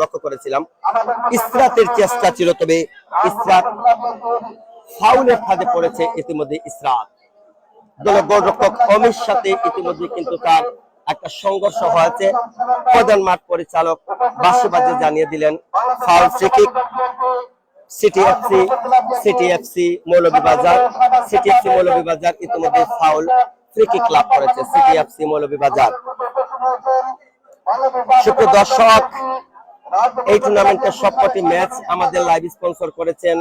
লক্ষ্য করেছিলাম। ইসরাতের চেষ্টা ছিল, তবে ইসরাত ফাউলের ফাঁদে পড়েছে ইতিমধ্যে। ইসরাত দলের গোলরক্ষক অমির সাথে ইতিমধ্যে কিন্তু তার একটা সংঘর্ষ হয়েছে। প্রধান মাঠ পরিচালক বাঁশি বাজিয়ে জানিয়ে দিলেন foul free kick. CTFC Moulvibazar ইতিমধ্যে ফাউল ফ্রি কিক লাভ করেছে। সিটিএফসি মৌলভীবাজার। সুপ্রিয় দর্শক, এই টুর্নামেন্টের সবকটি ম্যাচ আমাদের লাইভ স্পন্সর করেছেন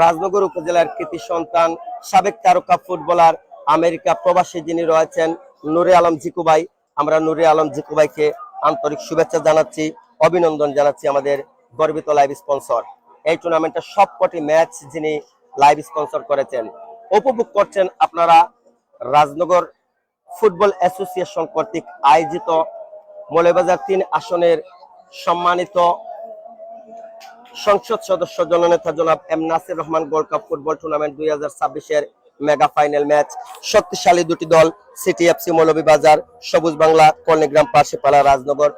রাজনগর উপজেলার কৃতি সন্তান সাবেক তারকা ফুটবলার আমেরিকা প্রবাসী যিনি রয়েছেন নুরে আলম জিকু ভাই। আমরা নুরে আলম জিকু ভাইকে আন্তরিক শুভেচ্ছা জানাচ্ছি, অভিনন্দন জানাচ্ছি, আমাদের গর্বিত লাইভ স্পন্সর। এই টুর্নামেন্টের সবকটি ম্যাচ যিনি লাইভ স্পন্সর করেছেন, উপভোগ করছেন আপনারা রাজনগর ফুটবল অ্যাসোসিয়েশন কর্তৃক আয়োজিত মৌলভীবাজার 3 আসনের সম্মানিত সংসদ সদস্য জননেতা জনাব M Nasir Rahman gold cup football tournament 2026-এর মেগা ফাইনাল ম্যাচ। শক্তিশালী দুটি দল সিটিএফসি মৌলভীবাজার, সবুজ বাংলা কর্ণিগ্রাম পার্শিপাড়া রাজনগর।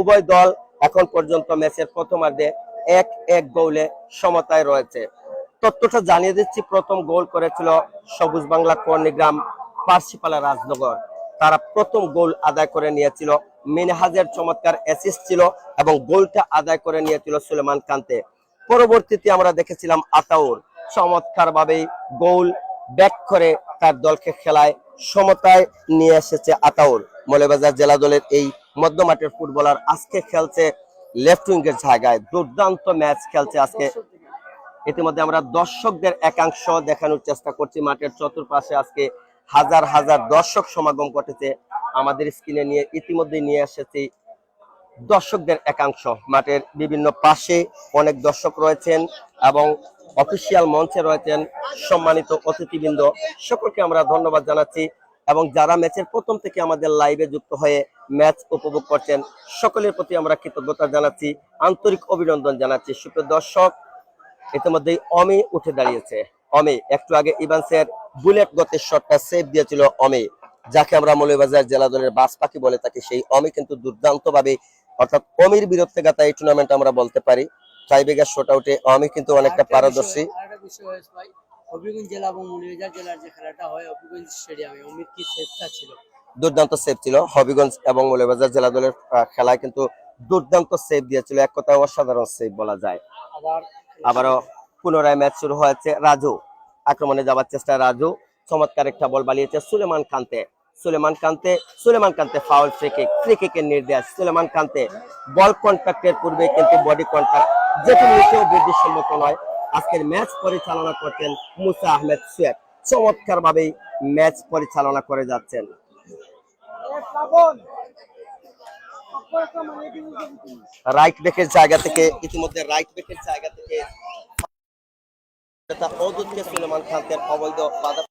উভয় দল এখন পর্যন্ত ম্যাচের প্রথমার্ধে 1-1 গোলে সমতায় রয়েছে। তথ্যটা জানিয়ে দিচ্ছি, প্রথম গোল করেছিল সবুজ বাংলা কর্ণিগ্রাম পার্শিপাড়া রাজনগর। তারা প্রথম গোল আদায় করে নিয়েছিল, মিনহাজের চমৎকার অ্যাসিস্ট ছিল এবং গোলটা আদায় করে নিয়েছিল সুলেমান কান্তে। পরবর্তীতে আমরা দেখেছিলাম আতাউর চমৎকার ভাবে গোল ব্যাক করে তার দলকে খেলায় সমতায় নিয়ে এসেছে আতাউর। মৌলভীবাজার জেলা দলের এই মধ্যমাঠের ফুটবলার আজকে খেলছে লেফট উইং এর জায়গায়, দুর্দান্ত ম্যাচ খেলছে আজকে। ইতিমধ্যে আমরা দর্শকদের একাংশ দেখানোর চেষ্টা করছি। মাঠের চতুর্পাশে আজকে হাজার হাজার দর্শক সমাগম ঘটেছে। আমাদের স্ক্রিনে নিয়ে ইতিমধ্যে নিয়ে এসেছি দর্শকদের একাংশ। মাঠের বিভিন্ন পাশে অনেক দর্শক রয়েছেন এবং অফিসিয়াল মঞ্চে রয়েছেন সম্মানিত অতিথিবৃন্দ। সকলকে আমরা ধন্যবাদ জানাচ্ছি এবং যারা ম্যাচের প্রথম থেকে আমাদের লাইভে যুক্ত হয়ে ম্যাচ উপভোগ করছেন সকলের প্রতি আমরা কৃতজ্ঞতা জানাচ্ছি, আন্তরিক অভিনন্দন জানাচ্ছি। সুপ্রিয় দর্শক, ইতিমধ্যেই অমি উঠে দাঁড়িয়েছে। অমি একটু আগে ইভান্সের বুলেট গতির শটটা সেভ দিয়েছিল অমি, যাকে আমরা মৌলভীবাজার জেলা দলের বাস পাখি বলে থাকি। সেই অমি কিন্তু দুর্দান্ত ভাবে, অর্থাৎ অমির বিরুদ্ধে গাতা এই টুর্নামেন্ট আমরা বলতে পারি। টাইব্রেকার শট আউটে অমি কিন্তু অনেকটা পারদর্শী। হবিগঞ্জ জেলা এবং মৌলভীবাজার জেলার যে খেলাটা হয় হবিগঞ্জ স্টেডিয়ামে, অমির কি সেভটা ছিল? দুর্দান্ত সেভ ছিল। হবিগঞ্জ এবং মৌলভীবাজার জেলা দলের খেলায় কিন্তু দুর্দান্ত সেভ দিয়েছিল, এক কথায় অসাধারণ সেভ বলা যায়। আবারও পুনরায় ম্যাচ শুরু হয়েছে। রাজু আক্রমণে যাওয়ার চেষ্টা, রাজু চমৎকার একটা বল বালিয়েছে সুলেমান কান্তে ফাউল ফ্রি কিকের নির্দেশ। সুলেমান কান্তে বল কন্টাক্টের পূর্বে কিন্তু বডি কন্টাক্ট, যেটি নিচেও বৃদ্ধিসম্মত নয়। আজকের ম্যাচ পরিচালনা করছেন মুসা আহমেদ সুয়েব, চমৎকার ভাবে ম্যাচ পরিচালনা করে যাচ্ছেন। রাইট ব্যাকের জায়গা থেকে ইতিমধ্যে সুলেমান কান্তের অবৈধ বাধা।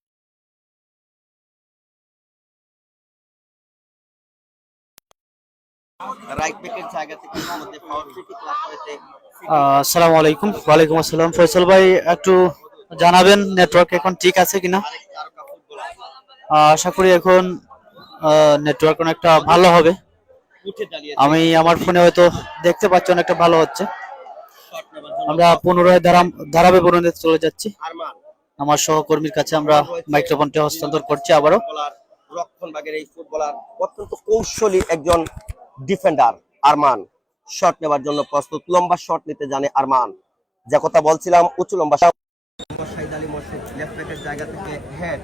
আসসালামু আলাইকুম। ওয়ালাইকুম আসসালাম। ফয়সাল ভাই, একটু জানাবেন নেটওয়ার্ক এখন ঠিক আছে কিনা? আশা করি এখন নেটওয়ার্ক অনেকটা ভালো হবে। আমি আমার ফোনে হয়তো দেখতে পাচ্ছি অনেকটা ভালো হচ্ছে। আমরা পুনরায় ধারাবিবরণে চলে যাচ্ছি। আমার সহকর্মীর কাছে আমরা মাইক্রোফোনটি হস্তান্তর করছি। আবারও রক্ষণভাগের এই ফুটবলার অত্যন্ত কৌশলী একজন ডিফেন্ডার আরমান, শট নেওয়ার জন্য প্রস্তুত, লম্বা শট নিতে জানে আরমান। যে কথা বলছিলাম, উঁচু লম্বা শহীদ আলী মসজিদ লেফট ব্যাকের জায়গা থেকে হেড।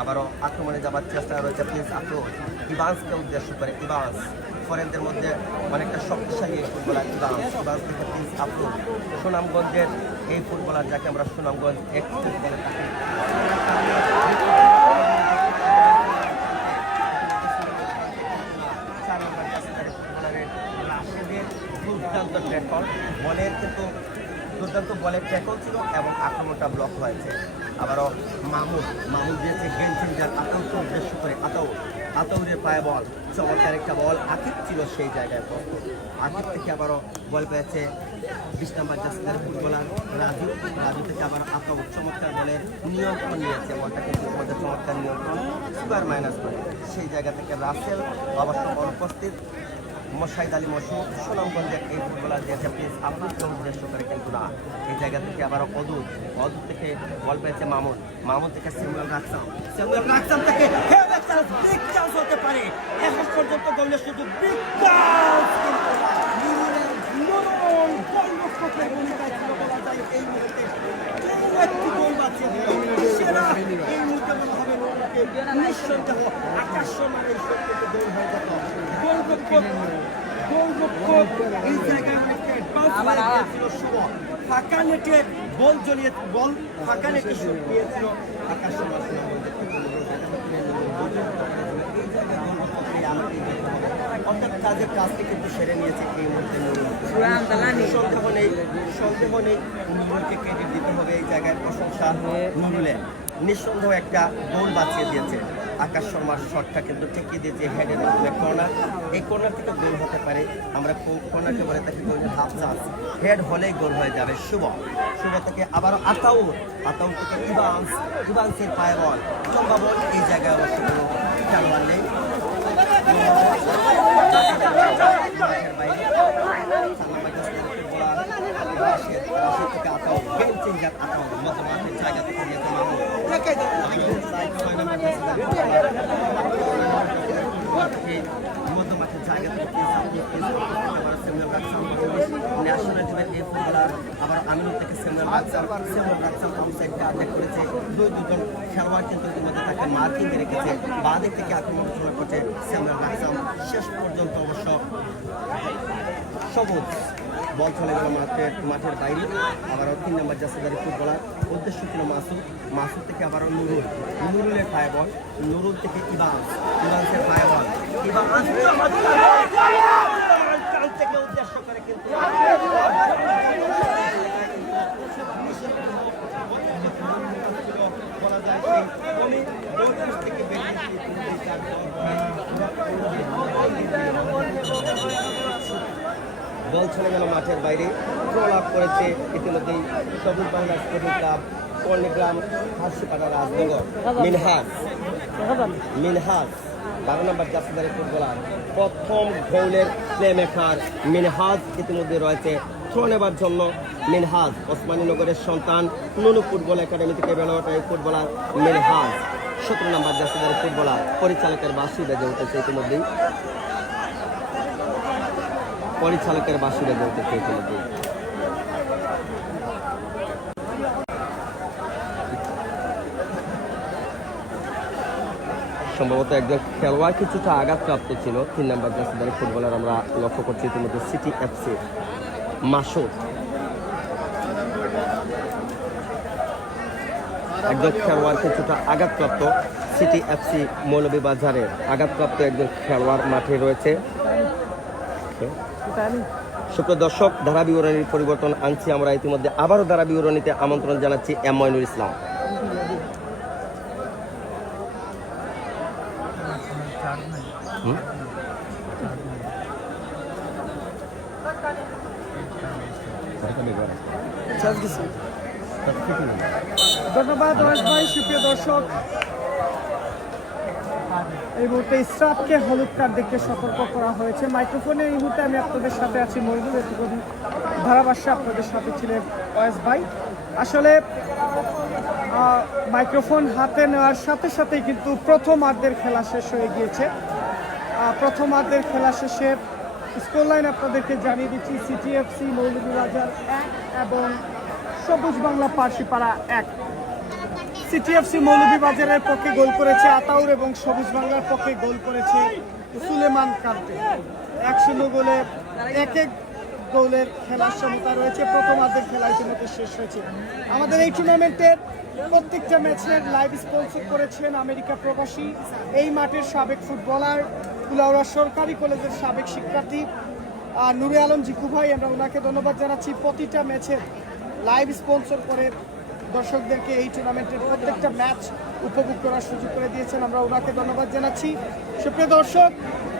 আবারও আক্রমণে যাবার চেষ্টা রয়েছে প্রিন্স আফরোজ, ইভান্সকে উদ্দেশ্য করে। ইভান্স ফরেনদের মধ্যে অনেকটা শক্তিশালী এই ফুটবলার। ইভান্স থেকে প্রিন্স আফরোজ, সুনামগঞ্জের এই ফুটবলার, যাকে আমরা সুনামগঞ্জ এক্সপ্রেস বলে থাকি। দুর্দান্ত বলের ট্যাকল ছিল এবং আক্রমণটা ব্লক হয়েছে। আবারও মাহমুদ দিয়েছে গেম চেঞ্জার আতৌরকে উদ্দেশ্য করে। আতৌরের পায়ে বল, চমৎকার একটা বল। আকিব ছিল সেই জায়গায় প্রস্তুত। আকিব থেকে আবারও বল পেয়েছে 20 নম্বর জার্সির ফুটবলার রাজু থেকে আবার আতৌর চমৎকার বলের নিয়ন্ত্রণ নিয়েছে। বলটা কিন্তু আমাদের চমৎকার নিয়ন্ত্রণ, স্কোয়ার মাইনাস করে সেই জায়গা থেকে রাসেল অবশ্য অনুপস্থিত। মশাইদ আলী মশহুদ সুনামগঞ্জের এই ফুটবলার দিয়েছে প্লিজ আপনাকে উদ্দেশ্য করে কিন্তু না। এই জায়গা থেকে আবার অদূর থেকে বল পেয়েছে মামুন থেকে স্যামুয়েল রাকসাম থেকে বিগ চান্স হতে পারে। এখন পর্যন্ত গোলের সুযোগ বিগ চান্স এই মুহূর্তে একটি গোল বাঁচিয়ে সেরা এই মুহূর্তে বলা হবে নিঃসন্দেহ আকাশ সম্মান এই সত্যকে গোল হয়ে যেত। গোলরক্ষক এই জায়গায় ফাঁকা নেটে বল জড়িয়ে ফাঁকা নেটে শুট নিয়েছিল আকাশ সম্মান অর্থাৎ কাজের কাজটি কিন্তু সেরে নিয়েছে এই মুহূর্তে। সন্দেহ নেই নুরুলকে ক্রেডিট দিতে হবে এই জায়গায়, প্রশংসা নুরুলের। নিঃসন্দেহ একটা গোল বাঁচিয়ে দিয়েছে। আকাশ শর্মার শটটা কিন্তু ঠেকিয়ে দিয়েছে হেডের মাধ্যমে কর্নার। এই কর্নার থেকে গোল হতে পারে, আমরা কর্নারকে বলে থাকি গোলের হাফ চান্স। হেড হলেই গোল হয়ে যাবে। শুভ থেকে আবারও আতাউর থেকে ইভান্সের পায়ে বল, লম্বা বল। এই জায়গায় অবশ্য কোনো খেলোয়াড় নেই। মধ্যমাঠের জায়গা থেকে ন্যাশনাল টিমের এই ফুটবলার আবার আমিনুর থেকে স্যামুয়েল রাকসাম আউটসাইডকে আটক করেছে। দুজন খেলোয়াড় কিন্তু ইতিমধ্যে তাকে মার্কিংয়ে রেখেছে। বাঁ দিক থেকে আক্রমণ শুরু করছে স্যামুয়েল রাকসাম। শেষ পর্যন্ত অবশ্য সবুজ বল চলে গেল মাঠের বাইরে। আবারও 3 নম্বর জার্সিধারী ফুটবলার, উদ্দেশ্য ছিল মাসুদ থেকে আবারও নুরুলের পায়ে বল, নুরুল থেকে ইভান্সের পায়ে বল, থেকে উদ্দেশ্য করে কিন্তু বলা যায় বল চলে গেল মাঠের বাইরে। গোল আপ করেছে ইতিমধ্যেই সবুজ বাংলা স্পোর্টিং ক্লাব, কর্ণগ্রাম, হাসিপাড়া, রাজনগর। মিনহাজ 12 নম্বর জার্সিধারী ফুটবলার, প্রথম গোলের প্লে মেকার মিনহাজ ইতিমধ্যে রয়েছে। থ্রো নেবার জন্য মিনহাজ ওসমানীনগরের সন্তান, নুনু ফুটবল একাডেমি থেকে বেলোয়াটা এই ফুটবলার মিনহাজ 17 নম্বর জার্সিধারী ফুটবলার। পরিচালকের বাঁশি বেজে উঠেছে ইতিমধ্যেই, সম্ভবত একজন খেলোয়াড় কিছুটা আঘাতপ্রাপ্ত ছিল। 3 নম্বর জার্সিধারী ফুটবলার আমরা লক্ষ্য করছি ইতিমধ্যে সিটি এফসি মাসুদ। একজন খেলোয়াড় কিছুটা আঘাতপ্রাপ্ত, সিটি এফসি মৌলভীবাজারের আঘাতপ্রাপ্ত একজন খেলোয়াড় মাঠে রয়েছে। সুপ্রিয় দর্শক, ধারা বিবরণীর পরিবর্তন আনছি আমরা ইতিমধ্যে। আবারও ধারা বিবরণীতে আমন্ত্রণ জানাচ্ছি এম মইনুল ইসলাম। ধন্যবাদ ভাই। সুপ্রিয় দর্শক, এই মুহূর্তে ইসরাতকে হলুদ কার্ড দেখে সতর্ক করা হয়েছে। মাইক্রোফোনে এই মুহূর্তে আমি আপনাদের সাথে আছি মইনুল, এতক্ষণ ধারাভাষ্যে আপনাদের সাথে ছিলেন ওয়াইস ভাই। আসলে মাইক্রোফোন হাতে নেওয়ার সাথে সাথেই কিন্তু প্রথমার্ধের খেলা শেষ হয়ে গিয়েছে। প্রথমার্ধের খেলা শেষে স্কোর লাইন আপনাদেরকে জানিয়ে দিচ্ছি। সিটি এফসি মৌলভীবাজার 1 এবং সবুজ বাংলা পার্সিপাড়া 1। সিটি এফসি মৌলভীবাজারের পক্ষে গোল করেছে আতাউর এবং সবুজ বাংলার পক্ষে গোল করেছে সুলেমান কান্তে। 1-0 গোলে 1-1 গোলের খেলার সমতা রয়েছে। প্রথমার্ধের খেলা ইতিমধ্যে শেষ হয়েছে। আমাদের এই টুর্নামেন্টের প্রত্যেকটা ম্যাচের লাইভ স্পন্সর করেছেন আমেরিকা প্রবাসী এই মাঠের সাবেক ফুটবলার, কুলাউড়া সরকারি কলেজের সাবেক শিক্ষার্থী নুরে আলম জিকু ভাই। আমরা ওনাকে ধন্যবাদ জানাচ্ছি। প্রতিটা ম্যাচের লাইভ স্পন্সর করে দর্শকদেরকে এই টুর্নামেন্টের প্রত্যেকটা ম্যাচ উপভোগ করার সুযোগ করে দিয়েছেন, আমরা ওনাকে ধন্যবাদ জানাচ্ছি। সুপ্রিয় দর্শক,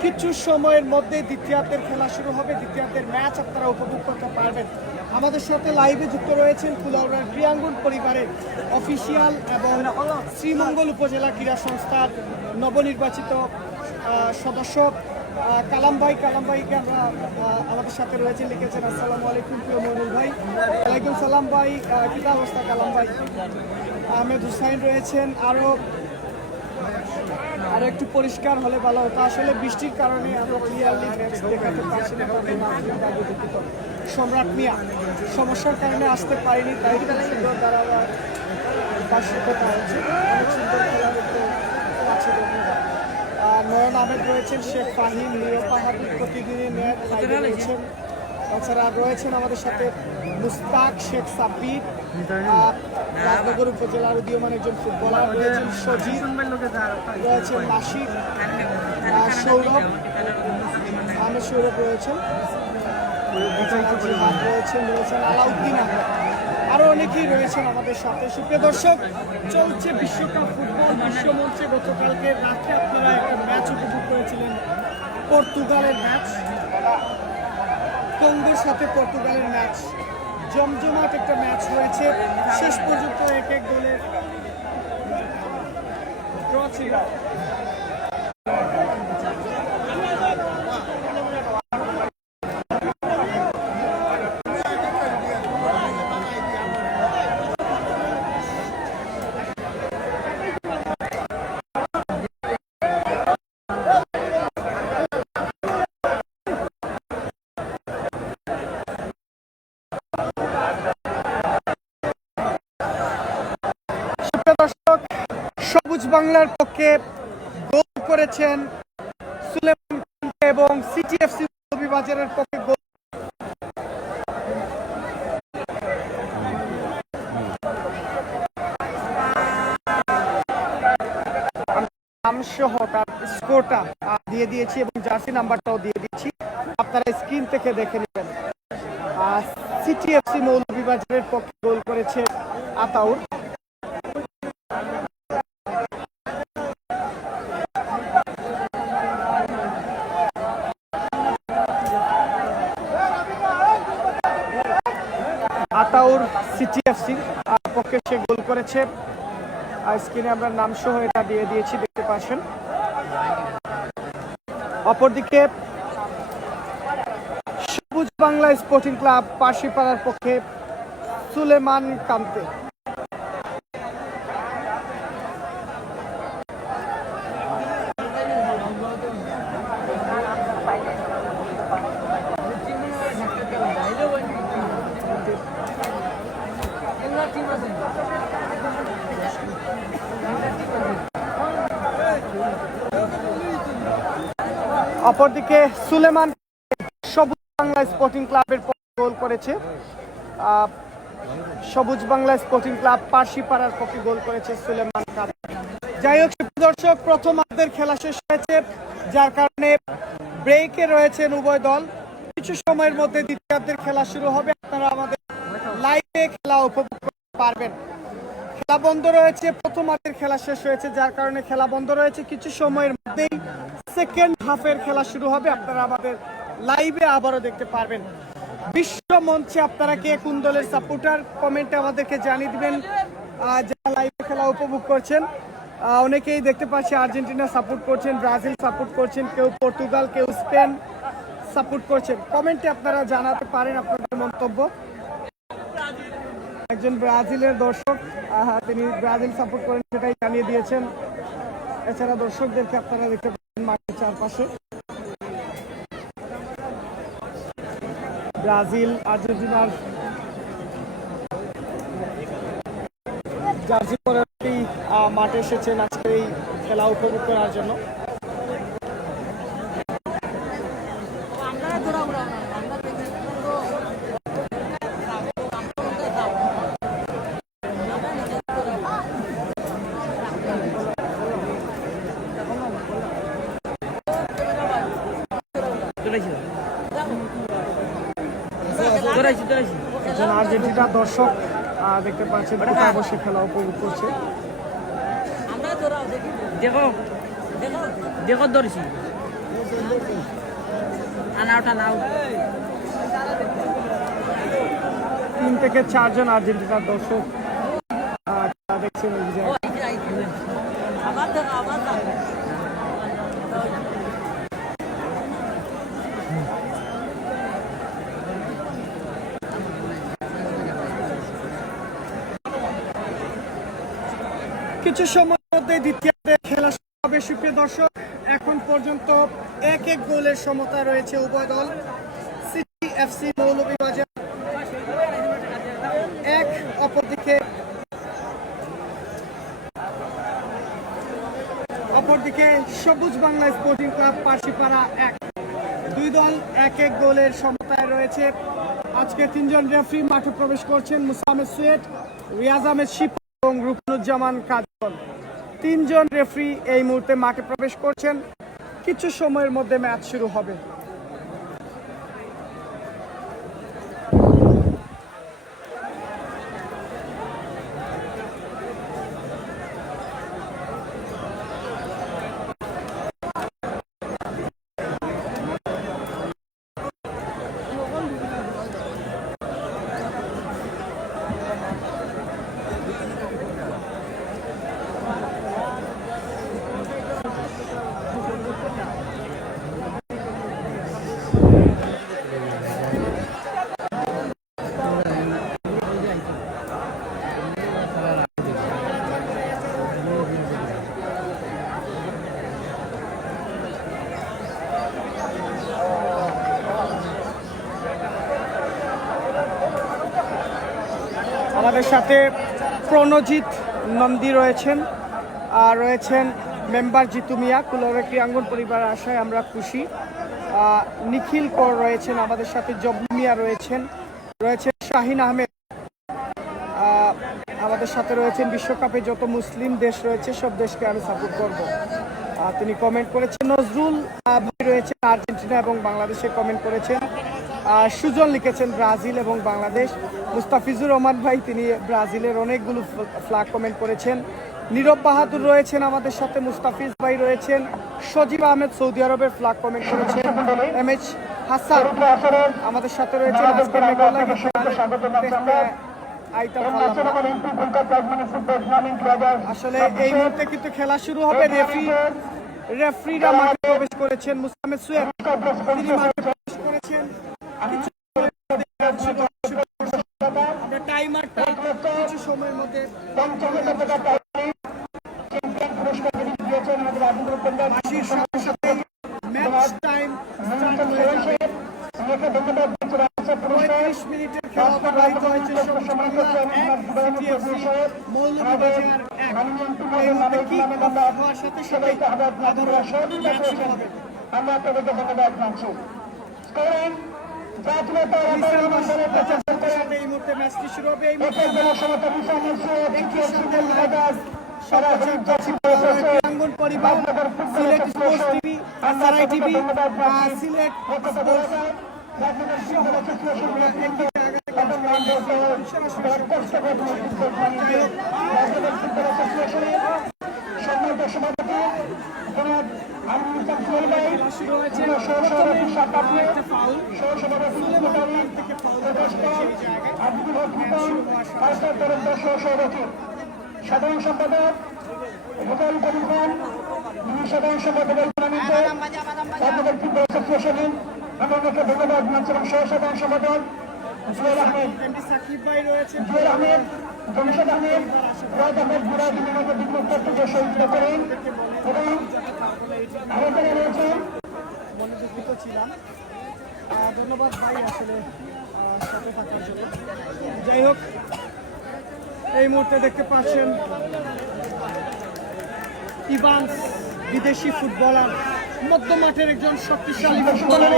কিছু সময়ের মধ্যে দ্বিতীয়ার্ধের খেলা শুরু হবে। দ্বিতীয়ার্ধের ম্যাচ আপনারা উপভোগ করতে পারবেন। আমাদের সাথে লাইভে যুক্ত রয়েছেন কুলাউড়ার ক্রীড়াঙ্গন পরিবারের অফিসিয়াল এবং শ্রীমঙ্গল উপজেলা ক্রীড়া সংস্থার নবনির্বাচিত সদস্য কালাম ভাইকে আমরা আমাদের সাথে রয়েছেন, লিখেছেন আসসালামু আলাইকুম প্রিয় মনির ভাই। ওয়ালাইকুম সালাম ভাই, কি অবস্থা কালাম ভাই? আহমেদ হুসাইন রয়েছেন। আরো একটু পরিষ্কার হলে ভালো হতো, আসলে বৃষ্টির কারণে আমরা ক্লিয়ারলি ম্যাচ দেখাতে পারছি না। সম্রাট মিয়া সমস্যার কারণে আসতে পারিনি, তাই সুন্দর দাঁড়াবার পাশে কথা হচ্ছে, অনেক সুন্দর খেলা আছে। ধন্যবাদ। নয়ন আহমেদ রয়েছেন, শেখ ফাহিম, লিও পাহাড়ি প্রতিদিনই ম্যাচ রয়েছেন। তাছাড়া রয়েছেন আমাদের সাথে মুস্তাক, শেখ সাব্বির, রাজনগর উপজেলার উদীয়মান একজন ফুটবলার রয়েছেন, সজিব রয়েছেন, নাসির, সৌরভ, আহমেদ সৌরভ রয়েছেন, রয়েছেন আলাউদ্দিন আহমেদ, আরো অনেকেই রয়েছেন আমাদের সাথে। সুপ্রিয় দর্শক, চলছে বিশ্বকাপ ফুটবল বিশ্বমঞ্চে। গতকালকে রাতে আপনারা একটা ম্যাচ উপভোগ করেছিলেন, পর্তুগালের ম্যাচ, কঙ্গোর সাথে পর্তুগালের ম্যাচ। জমজমাট একটা ম্যাচ হয়েছে, শেষ পর্যন্ত এক গোলের ড্র ছিল। দর্শক, সবুজ বাংলার পক্ষে গোল করেছেন সুলেমান এবং সিটিএফসি মৌলভীবাজারের পক্ষে গোল নামসহ তার স্কোরটা দিয়ে দিয়েছি এবং জার্সি নাম্বারটাও দিয়ে দিয়েছি, আপনারা স্ক্রিন থেকে দেখে নেবেন। সিটিএফসি মৌলভীবাজারের পক্ষে গোল করেছে আতাউর। আতাউর সিটিএফসি পক্ষে সে গোল করেছে। স্ক্রিনে আমরা নাম সহ এটা দিয়ে দিয়েছি, দেখতে পাচ্ছেন। অপরদিকে সবুজ বাংলা স্পোর্টিং ক্লাব পাশিপাড়ার পক্ষে সুলেমান কান্তে। অপরদিকে সুলেমান সবুজ বাংলা স্পোর্টিং ক্লাবের পক্ষে গোল করেছে। সবুজ বাংলা স্পোর্টিং ক্লাব পার্শিপাড়ার পক্ষে গোল করেছে সুলেমান কাদ। যাই হোক দর্শক, প্রথমার্ধের খেলা শেষ হয়েছে, যার কারণে ব্রেকে রয়েছেন উভয় দল। কিছু সময়ের মধ্যে দ্বিতীয়ার্ধের খেলা শুরু হবে, আপনারা আমাদের লাইভে খেলা উপভোগ করতে পারবেন। খেলা বন্ধ রয়েছে, প্রথমার্ধের খেলা শেষ হয়েছে, যার কারণে খেলা বন্ধ রয়েছে। কিছু সময়ের মধ্যেই সেকেন্ড হাফের খেলা শুরু হবে, আপনারা আমাদের লাইভে আবারও দেখতে পারবেন। বিশ্ব মঞ্চে আপনারা কে কোন দলের সাপোর্টার কমেন্টে আমাদেরকে জানিয়ে দিবেন। যারা লাইভে খেলা উপভোগ করছেন, অনেকেই দেখতে পাচ্ছি আর্জেন্টিনা সাপোর্ট করছেন, ব্রাজিল সাপোর্ট করছেন, কেউ পর্তুগাল, কেউ স্পেন সাপোর্ট করছেন। কমেন্টে আপনারা জানাতে পারেন আপনাদের মন্তব্য। একজন ব্রাজিলের দর্শক, তিনি ব্রাজিল সাপোর্ট করেন সেটাই জানিয়ে দিয়েছেন। এছাড়া দর্শকদেরকে আপনারা দেখতে পাচ্ছেন মাঠের চারপাশে। ব্রাজিল আর্জেন্টিনার জার্সি পরে মাঠে এসেছেন আজকের এই খেলা উপভোগ করার জন্য। আর্জেন্টিনার দর্শক দেখতে পাচ্ছেন বসে খেলা উপভোগ করছে। দেখো দেখো ধরছি টানাও 3 থেকে 4 জন আর্জেন্টিনার দর্শক দেখছেন। কিছু সময়ের মধ্যে দ্বিতীয়ার্ধের খেলা শুরু হবে সুপ্রিয় দর্শক। এখন পর্যন্ত 1-1 গোলের সমতা রয়েছে উভয় দল। সিটি এফসি মৌলভীবাজার 1, অপরদিকে সবুজ বাংলা স্পোর্টিং ক্লাব পার্শিপাড়া 1। দুই দল 1-1 গোলের সমতায় রয়েছে। আজকে 3 জন রেফারি মাঠে প্রবেশ করছেন: মুসা আহমেদ সুয়েট, রিয়াজ আহমেদ শিপা এবং রুকনুজ্জামান কাজল। 3 জন রেফারি এই মুহূর্তে মাঠে প্রবেশ করছেন। কিছু সময়ের মধ্যে ম্যাচ শুরু হবে। আমাদের সাথে প্রণজিৎ নন্দী রয়েছেন, আর রয়েছেন মেম্বার জিতু মিয়া। কুলাউড়া ক্রীড়াঙ্গন পরিবারের আশায় আমরা খুশি। নিখিল কর রয়েছেন আমাদের সাথে, জব্বু মিয়া রয়েছেন শাহিন আহমেদ। আমাদের সাথে রয়েছেন বিশ্বকাপে যত মুসলিম দেশ রয়েছে সব দেশকে আমি সাপোর্ট করব, তিনি কমেন্ট করেছেন। নজরুল ভাই রয়েছেন আর্জেন্টিনা এবং বাংলাদেশে কমেন্ট করেছেন। সুজন লিখেছেন ব্রাজিল এবং বাংলাদেশ। মুস্তাফিজুর রহমান ভাই, তিনি ব্রাজিলের অনেকগুলো ফ্ল্যাগ কমেন্ট করেছেন। নীরব বাহাদুর রয়েছেন আমাদের সাথে, মুস্তাফিজ ভাই রয়েছেন। সজীব আহমেদ সৌদি আরবের ফ্ল্যাগ কমেন্ট করেছেন। MH হাসান আমাদের সাথে রয়েছেন। আসলে এই মুহূর্তে কিন্তু খেলা শুরু হবে। রেফারিরা মাঠে প্রবেশ করেছেন। মুসা আহমেদ সুয়েট তিনি মাঠে প্রবেশ করেছেন। টাইমারটা কিছু সময়ের মধ্যে মাসির সাথে সাথে ম্যাচ টাইম স্টার্ট হয়ে যাবে। 35 মিনিটের খেলা অতিবাহিত হয়েছে। সবুজ বাংলা 1, সিটি এফসি মৌলভীবাজার 1। এই মুহূর্তে কিক অফ হওয়ার সাথে সাথে ম্যাচ শুরু হবে। আমরা আপনাদেরকে ধন্যবাদ জানাচ্ছি। এই মুহূর্তে ম্যাচটি শুরু হবে। এই মুহূর্তে ক্রীড়াঙ্গন পরিবার, Sylhet sports TV, SRI TV, Sylhet সাধারণ সম্পাদক রুবেল কবির খান, সাধারণ সম্পাদক অ্যাসোসিয়েশনের আমাদেরকে ধন্যবাদ জানাচ্ছি এবং সহ সাধারণ সম্পাদক জুয়েল আহমেদ, জমশেদ আহমেদ, রাজ আহমেদ বুড়া আমাকে বিভিন্ন থেকে সহযোগিতা করেন এবং আলোচনা রয়েছেন। মনোযোগিত ছিলাম, ধন্যবাদ ভাই আসলে সাথে থাকার জন্য। যাই হোক, এই মুহূর্তে দেখতে পাচ্ছেন ইভান্স, বিদেশি ফুটবলার, মধ্য মাঠের একজন শক্তিশালী ফুটবলার।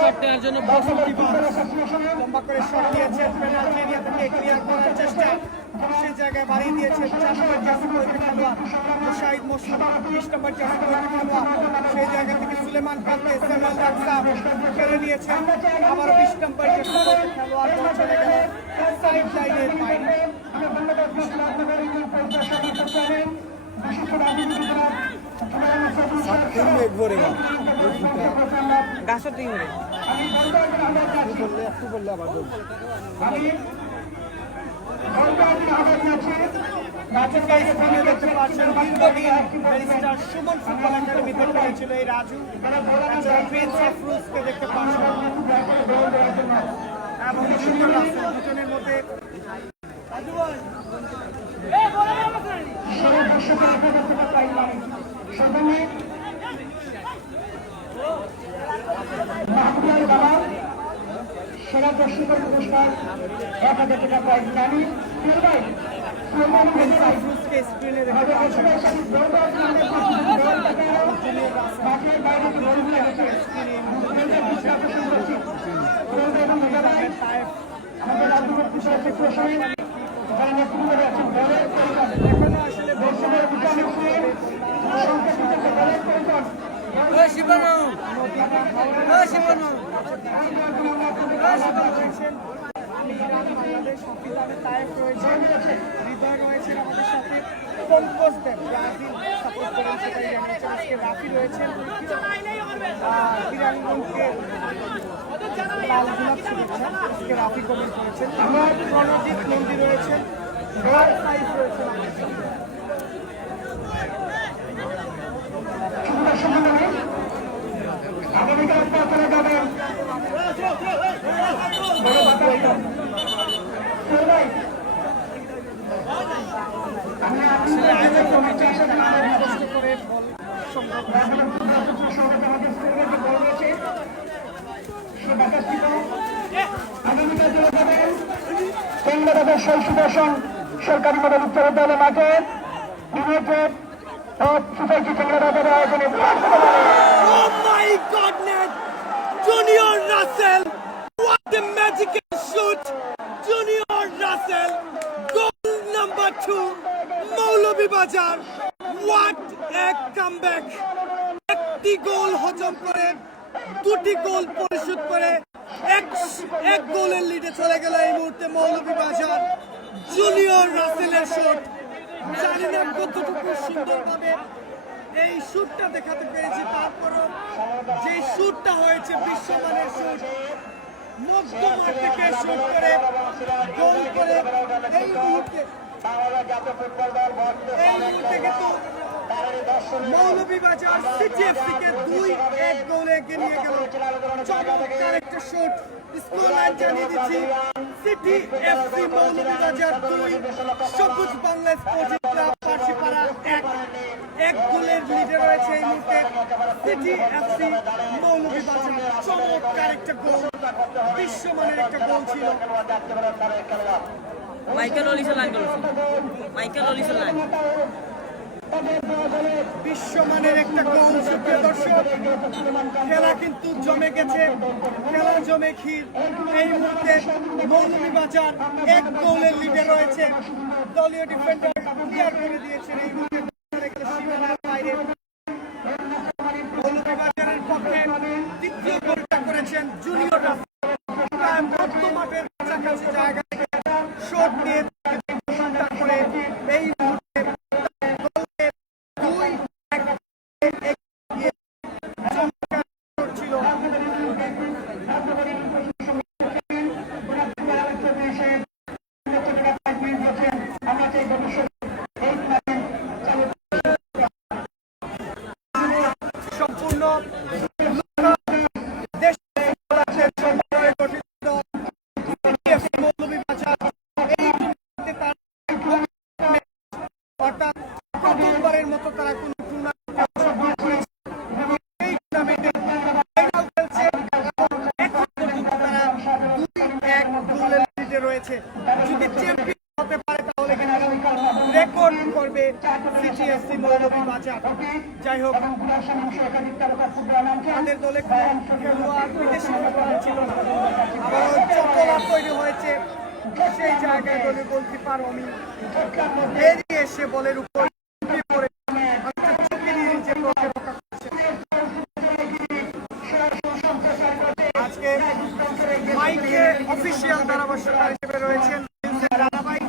শট দেওয়ার জন্য লম্বা করে শট দিয়েছেন, পেনাল্টি এরিয়া থেকে ক্লিয়ার করার চেষ্টা, সেই জায়গায় বাড়িয়ে দিয়েছেন 4 নম্বর জার্সি পরিহিত খেলোয়াড় মুশাহিদ মসুদ, 20 নম্বর জার্সি পরিহিত খেলোয়াড়, সেই জায়গা থেকে সুলেমান কান্তে, স্যামুয়েল রাজা ফেলে নিয়েছেন। আবার 20 নম্বর জার্সি পরিহিত খেলোয়াড় চলে গেল সাইড লাইনের বাইরে। দেখতে পাচ্ছেন দীর্ঘদিন ব্যারিস্টার সুমন ফুটবল একাডেমিতে খেলেছিল এই রাজু, প্রিন্স অফ রুলসকে দেখতে পাচ্ছেন এবং জুনিয়র রাসেল, দুজনের মধ্যে সেরা দর্শকের উপযুক্ত প্রাইজ মানি সেখানে মাহবুবুল বাবা সেরা দর্শকের পুরস্কার 1000 টাকা প্রাইজ মানি ভাই স্ক্রিনে দেখতে পাচ্ছেন আমাদের রাজ্যের বিষয় যারা নেতৃত্ব আছেন এখনো আসলে দর্শকের বিচার বাংলাদেশ হাফিজ তায়েফ রয়েছেন, হৃদয় রয়েছেন আমাদের সাথে, পঙ্কজ দেব ব্রাজিল সাপোর্ট করেন সেটাই জানিয়েছেন। আজকে রাফি রয়েছেন, বিরানগঞ্জকে লাল গোলাপ শুভেচ্ছা, আজকে রাফি কমেন্ট করেছেন। প্রণজিৎ নন্দী রয়েছেন, সাইফ রয়েছেন আমাদের সাথে। আগামীকাল আপনারা যাবেন আগামীকাল চলে যাবেন বাংলাদেশ সুদর্শন সরকারি মডেল উচ্চ বিদ্যালয় মাঠে বিনিয়োগ ও সোসাইটি বাজারের আয়োজনে Oh my goodness! Junior Russell! What a magical shoot! Junior Russell! Goal number 2! Maulavi Bazar! What a comeback! একটি গোল হজম করে দুটি গোল পরিশোধ করে এক গোলের লিডে চলে গেল এই মুহূর্তে মৌলভী বাজার। জুনিয়র রাসেলের শট, জানি না কতটুকু সুন্দরভাবে এই শুটটা দেখাতে পেরেছি, তারপরও যে শুটটা হয়েছে বিশ্বমানের শুট, মুগ্ধ মাঠ থেকে শুট করে গোল করে এই মুহূর্তে কিন্তু মৌলভীবাজার সিটিএফসি কে 2-1 গোলে এগিয়ে নিয়ে গেল। চমৎকার একটা শুট, স্কোর লাইন জানিয়ে দিচ্ছি, সিটিএফসি মৌলভীবাজার 2, সবুজ বাংলা স্পোর্টিং ক্লাব পার্শিপাড়া 1। এক গোলের লিডে রয়েছে এই মুহূর্তে সিটিএফসি মৌলভীবাজার। চমৎকার একটা গোল, বিশ্বমানের একটা গোল ছিল। মাইকেল অলিসের লাইন করেছে, মাইকেল অলিসের লাইন। বিশ্বমানের একটা গোল। সুপ্রিয় দর্শক, খেলা কিন্তু জমে গেছে, খেলা জমে ক্ষীর। এই মুহূর্তে মৌলভীবাজার 1 গোলের লিডে রয়েছে। দলীয় ডিফেন্ডার ক্লিয়ার করে দিয়েছেন এই মুহূর্তে সীমানার বাইরে। মৌলভীবাজারের পক্ষে দ্বিতীয় গোলটা করেছেন জুনিয়র রাসেল। মধ্য মাঠের কাছাকাছি জায়গা থেকে শট নিয়ে করে এই মুহূর্তে ছিল। সম্পূর্ণ দেশ মৌলভীবাজার এই অর্থাৎ প্রথমবারের মতো তারা কোন যদি চ্যাম্পিয়ন হতে পারে তাহলে রেকর্ড করবে সিটিএফসি মৌলভীবাজার। যাই হোক, তাদের দলে খেলোয়াড় বিদেশি খেলোয়াড় ছিল না, আবার চটলা তৈরি হয়েছে সেই জায়গায় দলে গোলকিপার অমি এড়িয়ে এসে বলের উপর পড়ে চোখে নিয়ে নিজে রক্ষা করছে। আজকে মাইকে অফিসিয়াল ধারাভাষ্যকার হিসেবে রয়েছেন ধারাবাহিক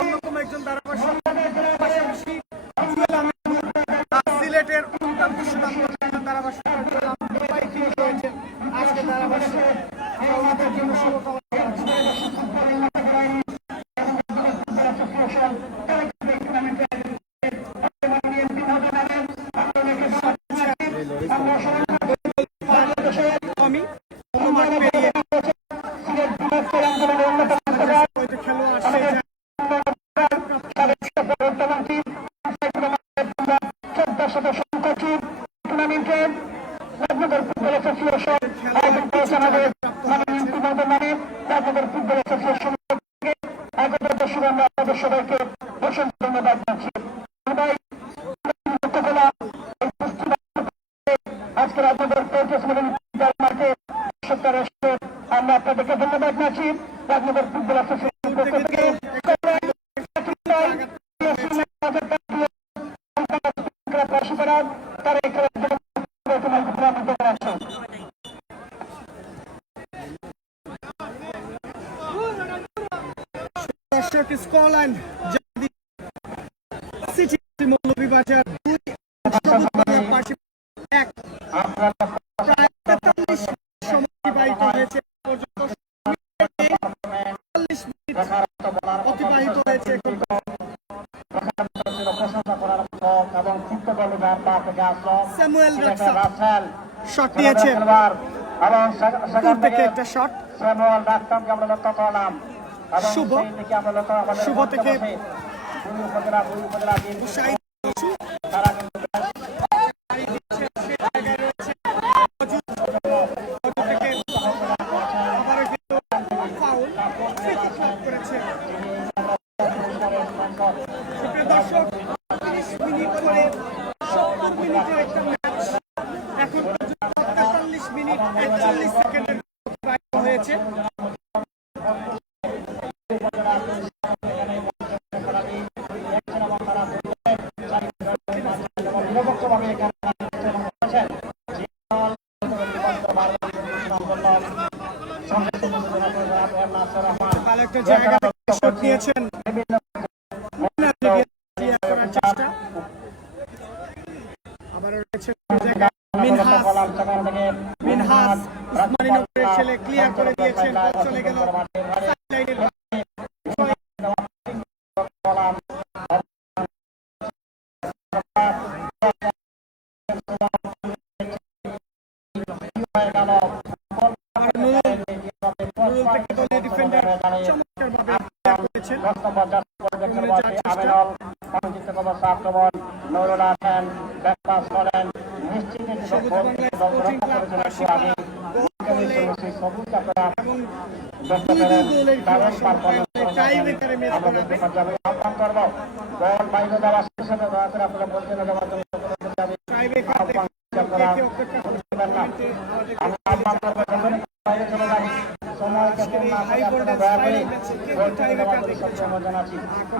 অন্যতম একজন ধারাভাষ্যকার, পাশাপাশি জুয়েল আহমেদ সিলেটের অত্যন্ত সুনামধন্য ধারাভাষ্যকার জুয়েল আহমেদ রয়েছেন আজকে ধারাভাষ্য। আমাদের জন্য শুভকামনা জানাচ্ছি। খেলোয়াড় ফুটবল অ্যাসোসিয়েশন আয়োজন করেছে আমাদের মাননীয় এমপি মহোদয় নামে রাজনগর ফুটবল অ্যাসোসিয়েশন থেকে একতার দর্শক আমরা আপনাদের সবাইকে অসংখ্য ধন্যবাদ জানাচ্ছি। আজকে রাজনগর মাঠে আমরা আপনাদেরকে ধন্যবাদ জানাচ্ছি। রাজনগর ফুটবল অ্যাসোসিয়েশন পক্ষ থেকে তারা এই খেলার দর্শক স্কটল্যান্ড সিটি মৌলভীবাজার 2 সবুজ বাংলা পাশে 1 প্রায় 43 সময় অতিবাহিত হয়েছে পর্যন্ত 40 মিনিট অতিবাহিত হয়েছে স্যামুয়েল রাসেল শট দিয়েছেন দূর থেকে একটা শট শুভ শুভ থেকে শাহিদ বসু আবারও কিন্তু ফাউল করেছে। সুপ্রিয় দর্শক 30 মিনিট করে 70 মিনিটের একটা ম্যাচ এখন পর্যন্ত 43 মিনিট 41 সেকেন্ডের অতিবাহিত হয়েছে। ভালো একটা জায়গা থেকে শট নিয়েছেন করার চেষ্টা। আবারও রয়েছে মিনহাস উসমানীনগরের ছেলে ক্লিয়ার করে দিয়েছেন, চলে গেল সাইডলাইনের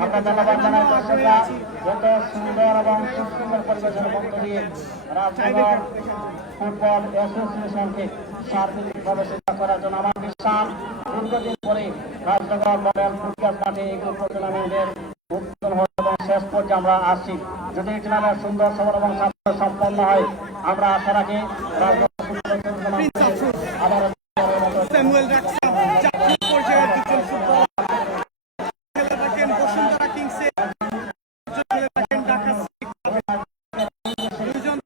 আমরা ধন্যবাদ জানাই দর্শকরা যত সুন্দর এবং সুন্দর পরিবেশনের মধ্য দিয়ে রাজনগর ফুটবল অ্যাসোসিয়েশনকে সার্বিকভাবে চেষ্টা করার জন্য আমার বিশ্বাস দীর্ঘদিন পরে রাজনগর মডেল ফুটবল মাঠে এই টুর্নামেন্টের উদ্বোধন হয় এবং শেষ পর্যায়ে আমরা আসছি। যদি এই টুর্নামেন্ট সুন্দর সফল এবং সম্পন্ন হয় আমরা আশা রাখি রাজনগর ফুটবল আবার স্যামুয়েল রাসেল জাতীয় পর্যায়ের দুজন ফুটবল খেলে থাকেন বসুন্ধরা কিংসে, খেলে থাকেন ঢাকা সিটি দুজন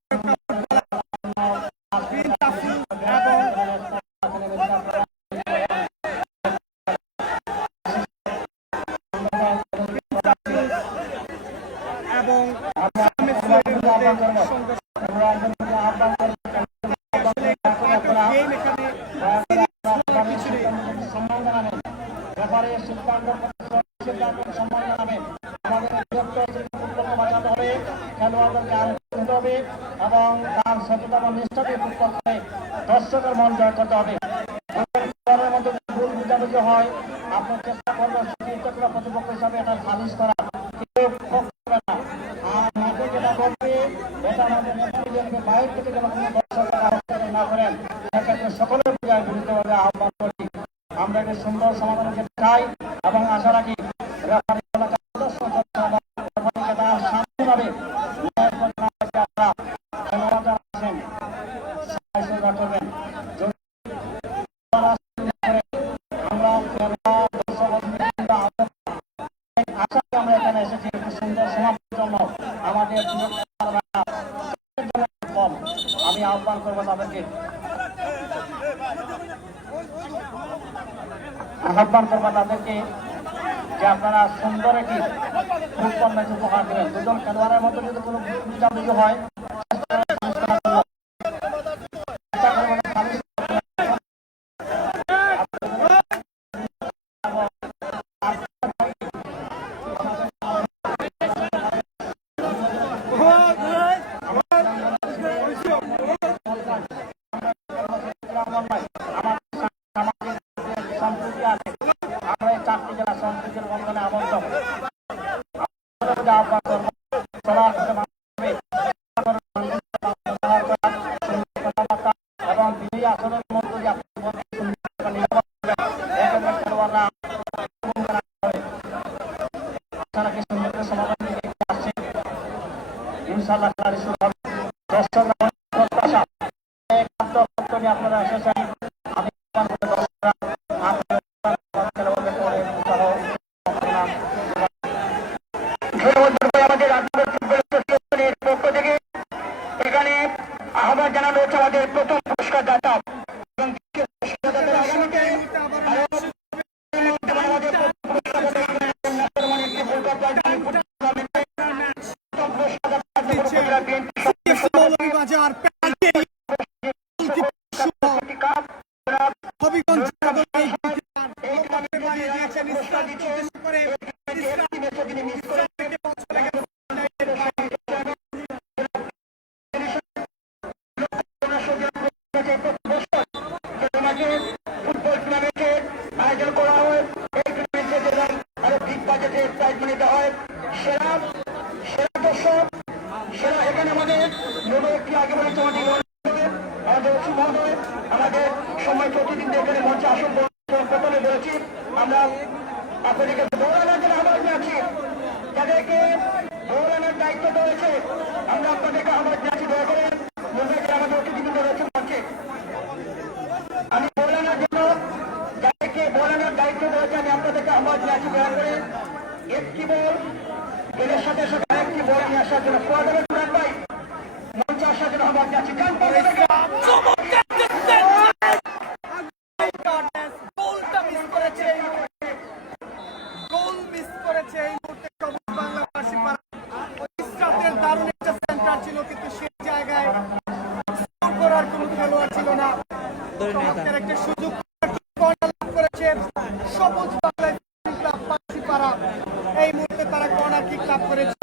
এবং এবং তার সচেতন নিষ্ঠা দিয়ে ফুটবল করে দর্শকের মন জয় করতে হবে। মধ্যে ভুল বুঝাবুঝি হয় আপনার চেষ্টা করবেন প্রতিপক্ষ হিসাবে এটা সালিশ করা, কেউ না। আর মাঠে যেটা বলবে এটা আমাদের নেতৃত্বকে বাইরে থেকে যেন কোনো দর্শকের না করেন, সেক্ষেত্রে সকলের বিরুদ্ধে আহ্বান করি। আমরা একটি সুন্দর সমাধান চাই এবং আশা রাখি শান্তিভাবে করবেন। আমরা এখানে এসেছি একটু সুন্দর সমাপ্তির জন্য আমাদের আমি আহ্বান করবো তাদেরকে যে আপনারা সুন্দর একটি ফুটবল ম্যাচ উপহার দেবেন। দুজন খেলোয়াড়ের মধ্যে যদি কোনো বুঝাবুঝি হয় সমন্বয় আমাদের সামাজিক যে সম্প্রীতি আছে, আমরা এই 4টি জেলা সম্প্রীতির বন্ধনে আবদ্ধ। আহ্বান করবো সবার মাধ্যমে এবং বিজয়ী আসনের মধ্য দিয়ে ইনশাআল্লাহ খেলাটি শুরু হবে। দর্শকরা প্রত্যাশা আপনারা এসেছেন, আমি দর্শকরা আমাদের রাজনগর ফুটবল অ্যাসোসিয়েশনের পক্ষ থেকে এখানে আহ্বান জানানো হচ্ছে আমাদের প্রথম পুরস্কার দাতা এবং মৌলভীবাজার হবিগঞ্জ ফুটবল টুর্নামেন্টের আয়োজন করা হয়। এই টুর্নামেন্টে আরো বিগ বাজেটের প্রাইজ মানি দেওয়া হয়। সেরা দর্শক, সেরা এখানে আমাদের লোগো একটি আগে বলেছে আমাদের অসীম মহোদয়, আমাদের সময় প্রতিদিনদের এখানে মঞ্চে আসন প্রথমে বলেছি আমরা আপনাদেরকে দৌড়ানোর জন্য আহ্বান জানাচ্ছি। যাদেরকে দৌড়ানোর দায়িত্ব রয়েছে আমরা আপনাদেরকে আহ্বান জানাচ্ছি, দয়া করে আমাদের অতিথিবৃন্দ রয়েছে মঞ্চে। আমি দৌড়ানোর জন্য যাদেরকে দৌড়ানোর দায়িত্ব রয়েছে আমি আপনাদেরকে আহ্বান জানাচ্ছি, দয়া করে একটি বল এদের সাথে সাথে আরেকটি বল নিয়ে আসার জন্য ভাই মঞ্চে আসার জন্য আহ্বান জানাচ্ছি। দারুণ একটা সেন্টার ছিল, কিন্তু সেই জায়গায় করার কোনো খেলোয়াড় ছিল না। চমৎকার একটা সুযোগ করেছে সবুজ বাংলা ক্লাব পাশিপাড়া। এই মুহূর্তে তারা কর্নার কিক লাভ করেছে।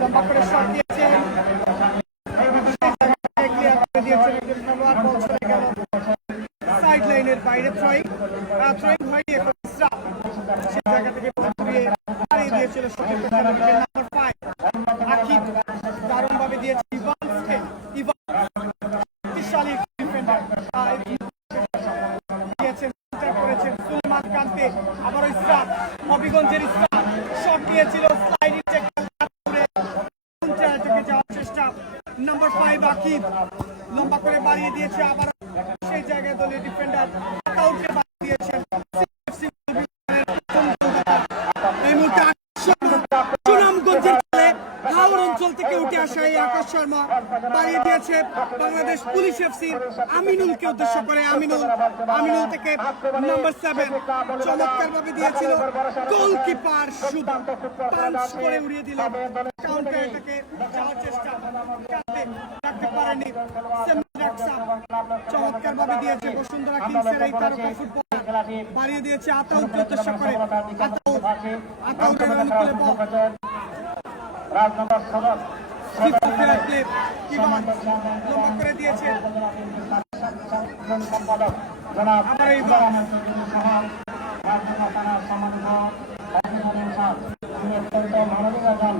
লম্বা করে শট দিয়েছেন, সাইড লাইনের বাইরে থ্রোয়িং হয়নি, এখন সেই জায়গা থেকে হারিয়ে দিয়েছিল নাম্বার 5 আকিব, দারুণ ভাবে দিয়েছে ইভানসকে। শক্তিশালী ডিফেন্ডার দিয়েছেন, করেছেন সুলমান কান্তে। আবারও ইসরাত, হবিগঞ্জের ইসরাত শট নিয়েছিল, স্লাইডিং যাওয়ার চেষ্টা। নাম্বার 5 আকিব লম্বা করে বাড়িয়ে দিয়েছে, আবার সেই জায়গায় দলীয় ডিফেন্ডার আউটকে বাড়িয়ে দিয়েছেন। এই মুহূর্তে সুনামগঞ্জের খেলে হাওড় অঞ্চল থেকে উঠে আসা এই আকাশ শর্মা বাড়িয়ে দিয়েছে বাংলাদেশ পুলিশ এফসির আমিনুলকে উদ্দেশ্য করে। আমিনুল থেকে নাম্বার 7 চমৎকার ভাবে দিয়েছিল, গোলকিপার শুধু পাঞ্চ করে উড়িয়ে দিল। কাউন্টার এটাকে যাওয়ার চেষ্টা রাখতে পারেনি। চমৎকার ভাবে দিয়েছে বসুন্ধরা কিংসের এই তারকা ফুটবলার, বাড়িয়ে দিয়েছে আতাউকে উদ্দেশ্য করে। আতাউকের অনুকূলে বল রাজনগর সদর লম্বা করে দিয়েছে, সম্পাদক জনাব অত্যন্ত মানবিক একজন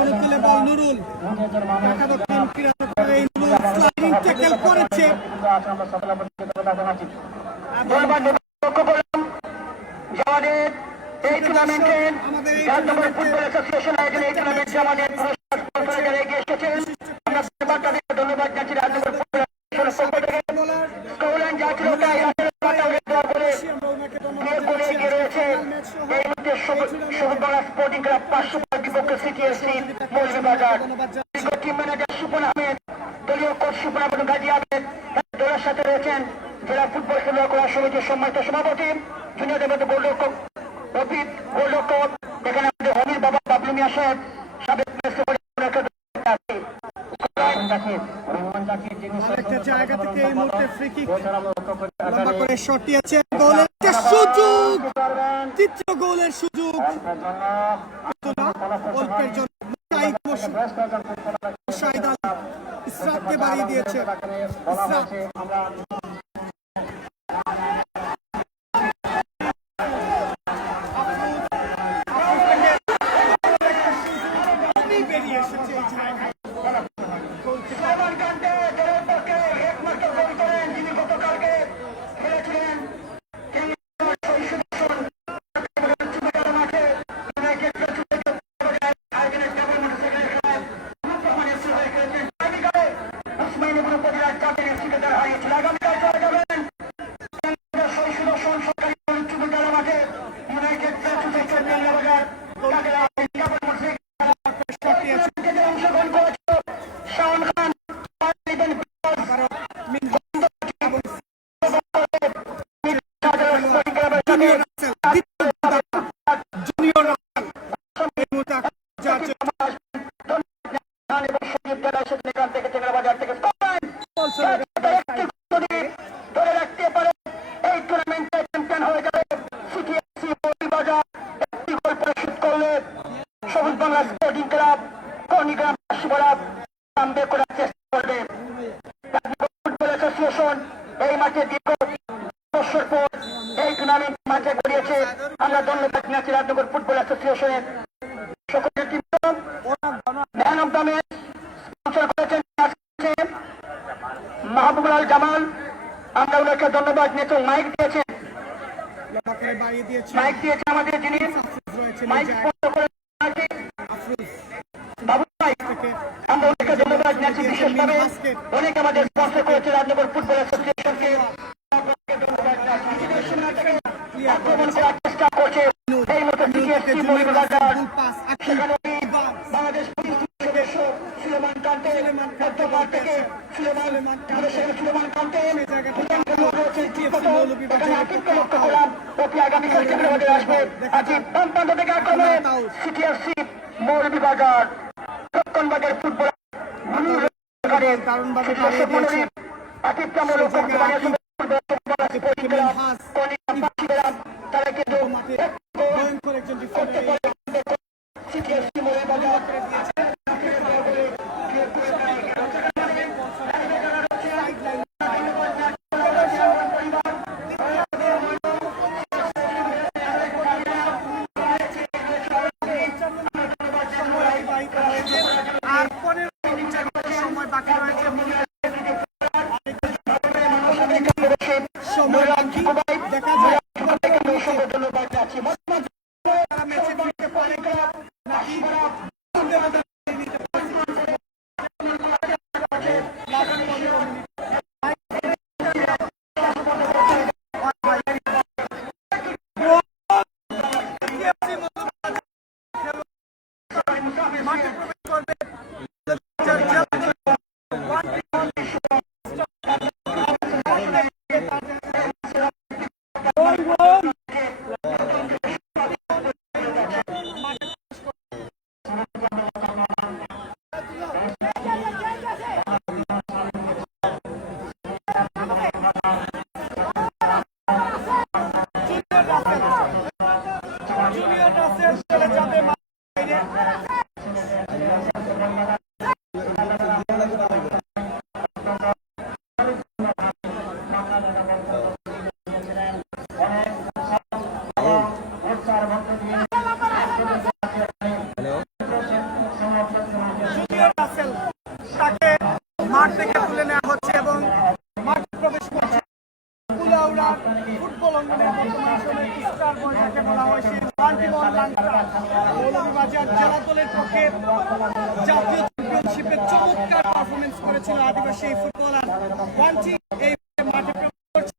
অনুকূলে বল নুরুল, করেছে। এই টুর্নামেন্টে রাজনগর ফুটবল অ্যাসোসিয়েশন আয়োজনে এই টুর্নামেন্টে আমাদের পুরস্কার যারা এগিয়ে এসেছেন আমরা তাদেরকে ধন্যবাদ জানাচ্ছি। রাজনগর ফুটবল অ্যাসোসিয়েশনের পক্ষ থেকে স্কোরলাইন যা ছিল তাই এগিয়ে রয়েছে। এই মধ্যে সবুজ বাংলা স্পোর্টিং ক্লাব 500 বিপক্ষে CTFC Moulvibazar. Team manager Supon Ahmed, দলীয় কোচ সুপন আহমেদ গাজী আহমেদ দলের সাথে রয়েছেন জেলা ফুটবল খেলোয়াড় করার সমিতির সম্মানিত সভাপতি জুনিয়র দেবতা গোলরক্ষক অভিত গোলরক্ষক, এখানে আমাদের হমির বাবা বাবলু মিয়া সাহেব, সাবেক জাকির, যিনি আরেকটা জায়গা থেকে এই মুহূর্তে ফ্রি কিক গোলরক্ষক লম্বা করে শটটি আছে, গোলের একটা সুযোগ, তৃতীয় গোলের সুযোগ কিন্তু না, অল্পের জন্য মুশাহিদ মুশাহিদ আলী ইসরাতকে বাড়িয়ে দিয়েছে। ইসরাত বেরিয়ে এসেছে এই জায়গায়। সবুজ বাংলা স্পোর্টিং ক্লাব কর্ণিগ্রাম করার চেষ্টা করবে। ফুটবল অ্যাসোসিয়েশন এই মাঠে দীর্ঘ বছর পর এই টুর্নামেন্ট মাঠে গড়িয়েছে। আমরা ধন্যবাদ জানাচ্ছি রাজনগর ফুটবল অ্যাসোসিয়েশনের সকলের টিমকে। Man of the match sponsor করেছেন মাহবুবুল আল জামাল, আমরা ওনাকে ধন্যবাদ জানাচ্ছি। মাইক দিয়েছেন আমাদের যিনি মাইক স্পন্সর করেছেন বাবু ভাই, আমরা ওনাকে ধন্যবাদ জানাচ্ছি বিশেষভাবে। অনেকে আমাদের স্পন্সর করেছে রাজনগর ফুটবল অ্যাসোসিয়েশনকে আক্রমণ করার চেষ্টা করছে এই মতো সিটিএফসি মৌলভীবাজার। সেখানে বাংলাদেশ পুলিশ সদস্য সুলেমান কান্তে মধ্যপাড় থেকে সুলেমান কান্তে এখানে আকিবকে লক্ষ্য করলাম, ওকে আগামীকাল সেখানে আসবে। আজকে বাম প্রান্ত থেকে আক্রমণে সিটিএফসি মৌলভীবাজার দক্ষিণবাগের ফুটবল তারা কিন্তু আর 15 মিনিটের সময় বাকি রয়েছে। সময় বাকি, দেখা যায় তাকে মাঠ থেকে তুলে নেওয়া হচ্ছে এবং মাঠে প্রবেশ করছে। কুলাউড়া ফুটবল অঙ্গনের বর্তমান সময়ে স্টার বয় যাকে বলা হয়, সেই ওয়ান্টিবল লাংটা মৌলভীবাজার জেলা দলের পক্ষে জাতীয় চ্যাম্পিয়নশিপে চমৎকার পারফরমেন্স করেছিল আদিবাসী এই ফুটবলার। ওয়ান্টি এই মাঠে প্রবেশ করছে।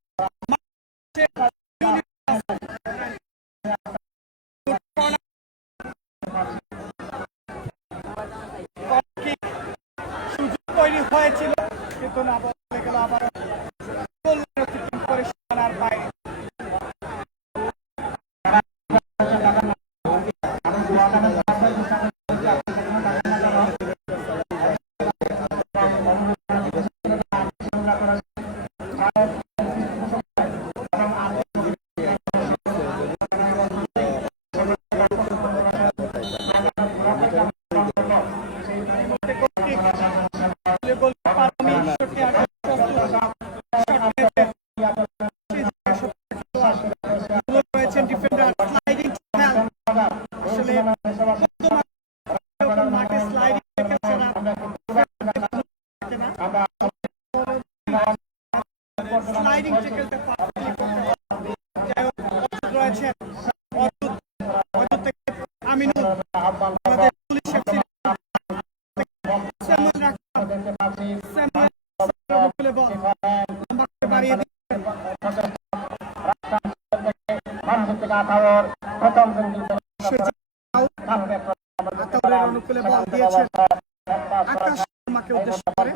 তৈরি হয়েছিল কিন্তু না বলে গেল আবার করে সীমানার বাইরে। ডিফেন্ডার স্লাইডিং আসলে মাঠে স্লাইডিং স্লাইডিং টেকেলটা রয়েছে আমিনুল আমাদের পুলিশ বাড়িয়ে প্রথম অনুকূলে বল দিয়েছেন আকাশ শর্মাকে উদ্দেশ্য করে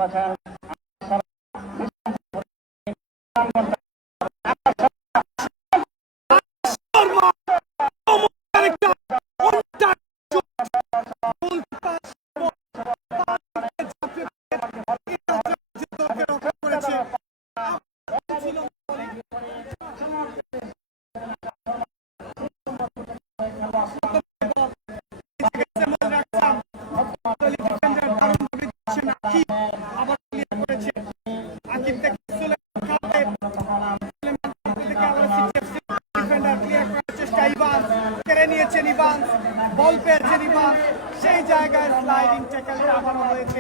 বল পেয়েছেন ইভান সেই জায়গায় স্লাইডিং ট্যাকলটা আবারও হয়েছে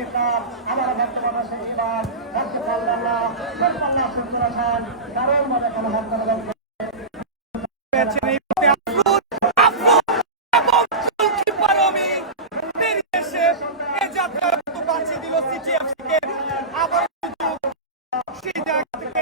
বাঁচিয়ে দিল সিটিএফসি কে আবার সেই জায়গা থেকে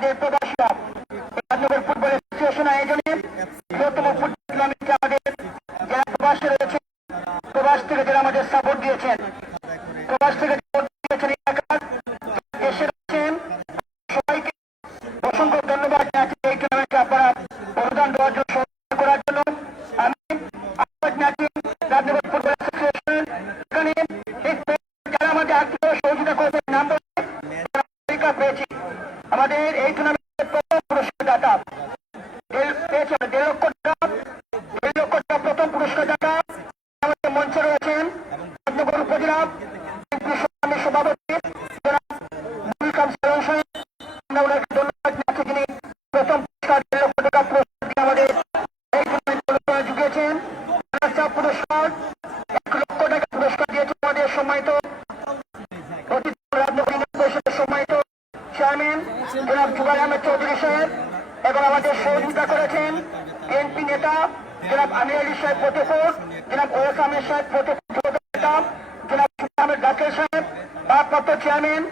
আমাদের প্রবাসীরা রাজনগর ফুটবল অ্যাসোসিয়েশন আয়োজনে বৃহত্তম ফুটবল টুর্নামেন্টে আমাদের যারা প্রবাসী রয়েছে প্রবাস থেকে যারা আমাদের সাপোর্ট দিয়েছেন প্রবাস থেকে দিয়েছেন দেশে রয়েছেন সবাইকে অসংখ্য ধন্যবাদ জানাচ্ছি এই টুর্নামেন্টে আপনারা অবদান দেওয়ার জন্য সহযোগিতা করার জন্য আমি রাজনগর ফুটবল অ্যাসোসিয়েশন এখানে যারা আমাদের আর্থিক সহযোগিতা করেছেন নাম পেয়েছি আমাদের এই টুর্নামেন্টের প্রথম পুরস্কার দাতা পেয়েছেন 1.5 লক্ষ টাকা প্রথম পুরস্কার দাতা আমাদের মঞ্চে রয়েছেন রাজনগর উপজেলা সভাপতি আমরা ওনাকে ধন্যবাদ জানাচ্ছি যিনি প্রথম পুরস্কার 1.5 লক্ষ টাকা পুরস্কার দিয়ে আমাদের এই টুর্নামেন্ট জুগিয়েছেন পুরস্কার 1 লক্ষ টাকা পুরস্কার দিয়েছেন আমাদের সম্মানিত রাজনগর পরিষদের সম্মানিত চেয়ারম্যান জনাব জুবাইর আহমেদ চৌধুরী সাহেব এবং আমাদের সহযোগিতা করেছেন বিএনপি নেতা জনাব আমির আলী সাহেব ফতেপুর জনাব ওয়েস আহমেদ সাহেব ফতেপুর নেতা জনাব আহমেদ ডাকের সাহেব ভারপ্রাপ্ত চেয়ারম্যান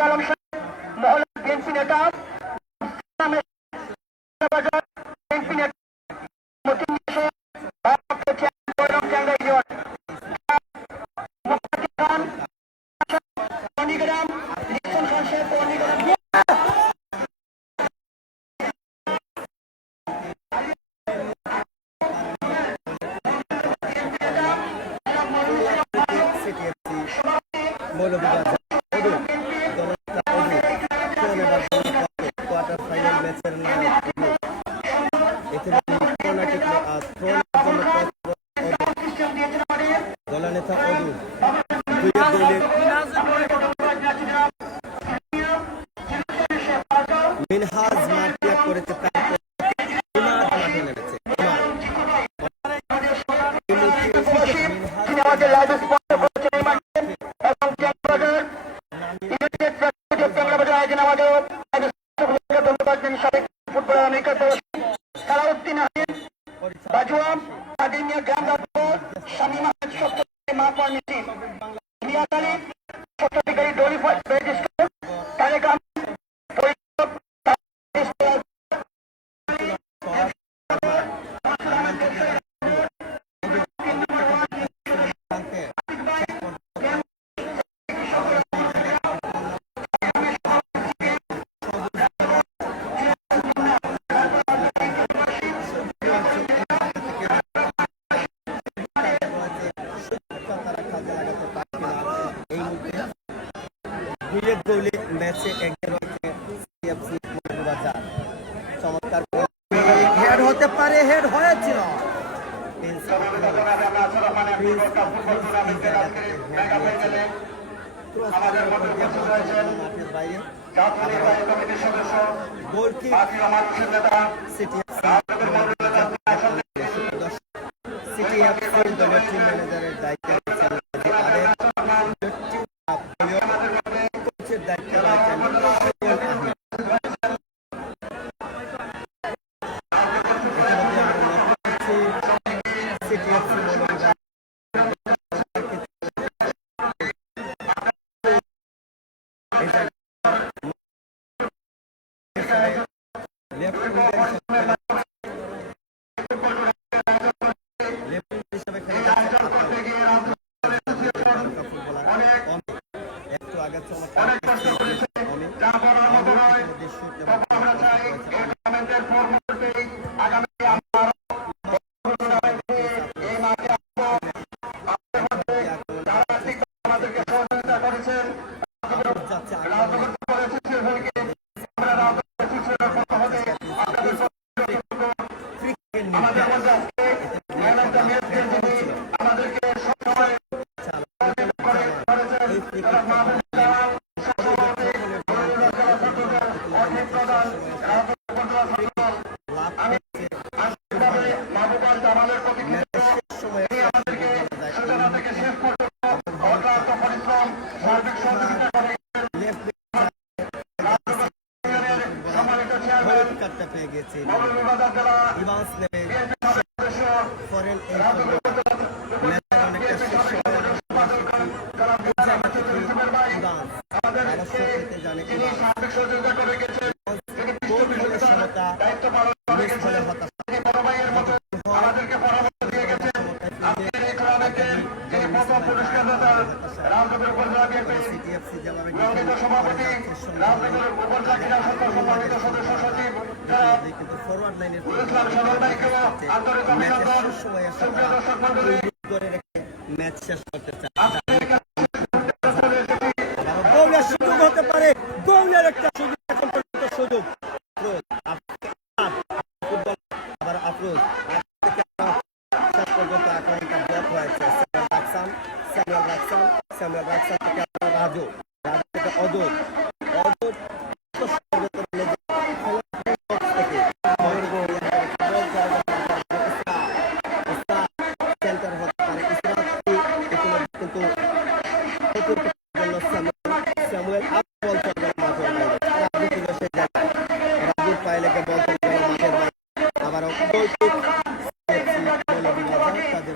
আলম সাহেব মহল বিএনপি নেতা বিএনপি নেতা মতিন সাহেব ভারপ্রাপ্ত চেয়ারম্যান কোয়ার্টার ফাইনাল ম্যাচের নায়ক দলনেতা অদু মিনহাজ মাঠ ত্যাগ করেছে মাঠে নেমেছে আমাদের আছেন সাবেক ফুটবলার অনেকে সালাউদ্দিন হামিদ বাজুয়াম কাদিমিয়া গ্রাম শামীম আহমেদ সত্তর মা ফার্মেসি মিয়া তালিব সত্তরিকারী ডলি রেজিস্ট্রার তারেক আহমেদ ম্যাচে একজন সিএফসি মৌলভীবাজার চমৎকার হেড হতে পারে, হেড হয়েছিল মাঠের বাইরে গোলকিক সিটিএফসি দলীয় টিম ম্যানেজারের দায়িত্বে রয়েছেন কোচের দায়িত্বে রয়েছেন সিটিএফসি পেয়ে গেছে ইভান্স নেবে ফরেন সিটিএফসি জেলার কিন্তু ফরওয়ার্ড লাইনের ম্যাচ শেষ করতে চায় সুযোগ হতে পারে, গোলের একটা সুযোগ আবার আফরোজ শেষ পর্যন্ত আক্রমণটা ব্লক হয়েছে। স্যামুয়েল রাকসান থেকে রাজু থেকে অজয় সেন্টার হতে পারে কিন্তু স্যামুয়েল বল চলে গেল মাঠের বাইরে, রাজুর পায়ে লেগে বল চলে গেল মাঠের বাইরে। আবারও গোলকিক তাদের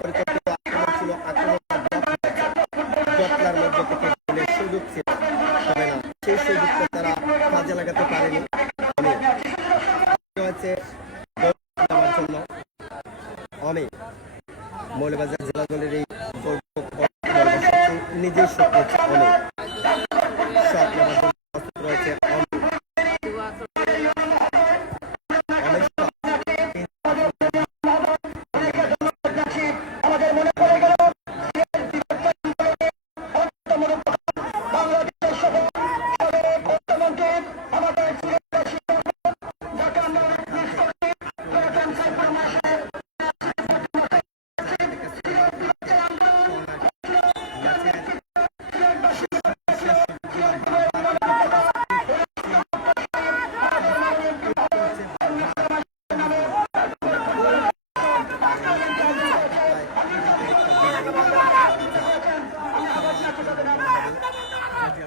পরিকল্পিত আক্রমণ ছিল, জটলার মধ্যে থেকে সুযোগ ছিল, তবে না সেই সুযোগটা তারা কাজে লাগাতে পারেনি। হয়েছে জন্য আমি মৌলভীবাজার জেলা দলের এই নিজেই শক্তি অনেক শট রয়েছে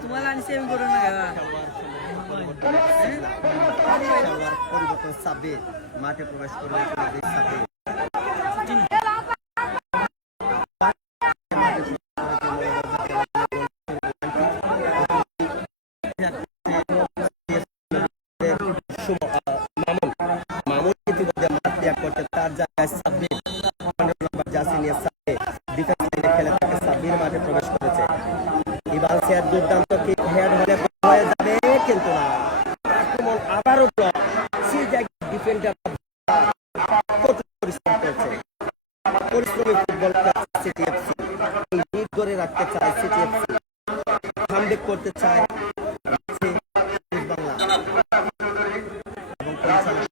तुम्हाला आणि सेम करू नका পরিবর্তন খেলোয়াড় পরিবর্তন সাব্বির মাঠে প্রবেশ করবে সাব্বির মামুন ইতিমধ্যে মাঠ ত্যাগ করতে তার জায়গায় সাব্বির 15 নম্বর জার্সি নিয়ে সাব্বির ডিফেন্স লাইনে খেলে থাকে সাব্বির মাঠে প্রবেশ করেছে ইভান্সের দুর্দান্ত কিক হেড হলে হয়ে যাবে কিন্তু না আক্রমণ আবারও ব্লক সেই জায়গায় ডিফেন্ডার কত পরিশ্রম করছে পরিশ্রমী ফুটবল খেলছে সিটিএফসি লিড ধরে রাখতে চায় সিটিএফসি কামব্যাক করতে চায় বাংলা এবং পরিচালনা